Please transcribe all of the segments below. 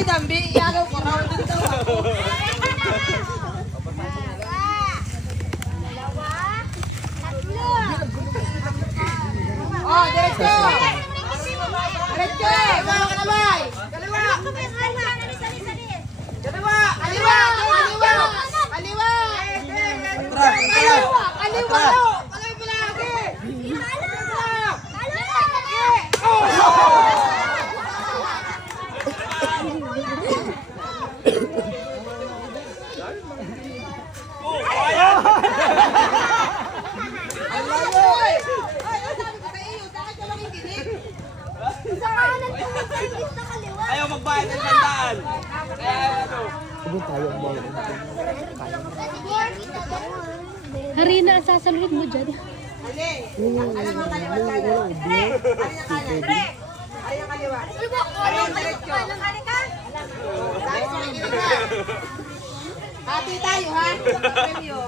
Dambi, yagaw ko raw dito ako. Oh, diretso! Diretso! Bawa ka na ba? Kaliwa! Kaliwa! Kaliwa! Kaliwa! Kaliwa! Kaliwa! Kaliwa! Kaliwa lagi! Ayaw magbayad ng sandaan. Ibig tayo ang mga Harina, ang sasaluhin mo dyan. Alam mo kaliwa tayo. Ari ang kanan. Ari ang kaliwa. Ari ang diretso. Hati tayo ha. Premyo.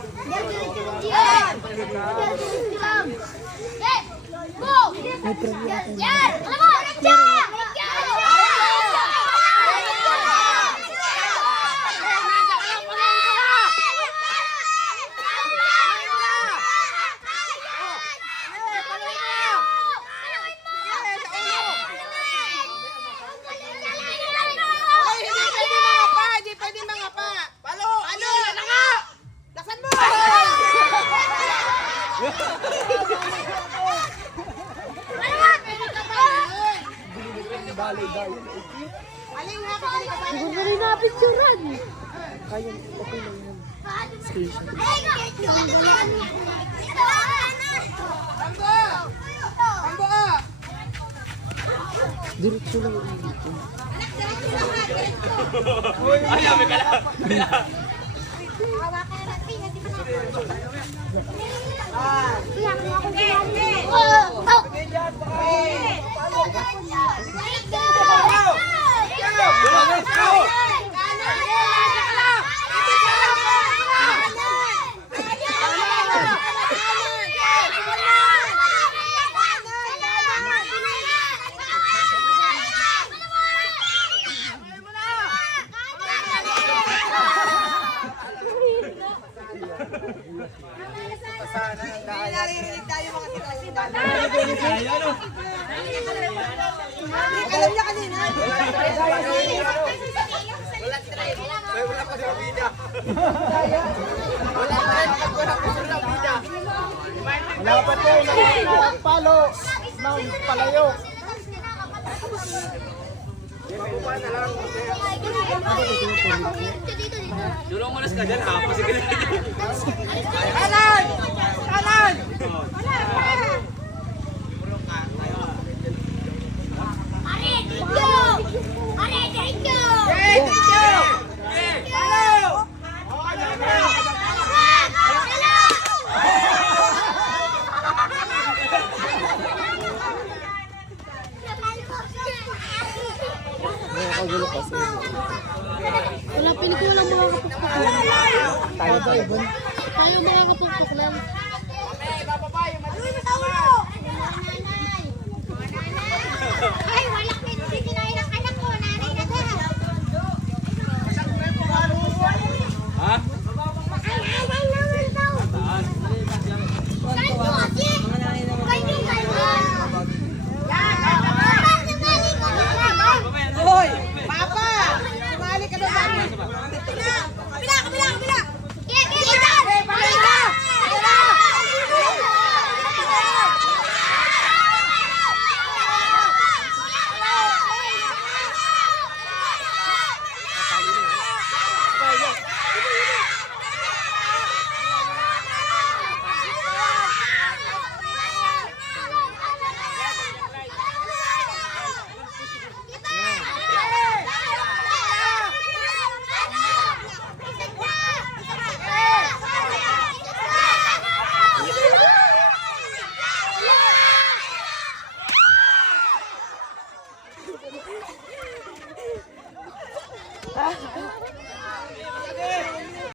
Siguro rin napicturan. kaya okay lang yan. Station. Diretso lang yung dito. Ayaw, may kala. Naririnig tayo mga sitwasyon. Alam niya kanina. Wala pa sa bida. Wala pa to, nagpalo ng palayo. Dulong mo na sa kadyan, ha? Kasi Kanan! Kanan! Nakakagulo kasi. Wala, pinig ko walang mga kapukpuk lang. Tayo ba ibon? Tayo mga kapukpuk lang.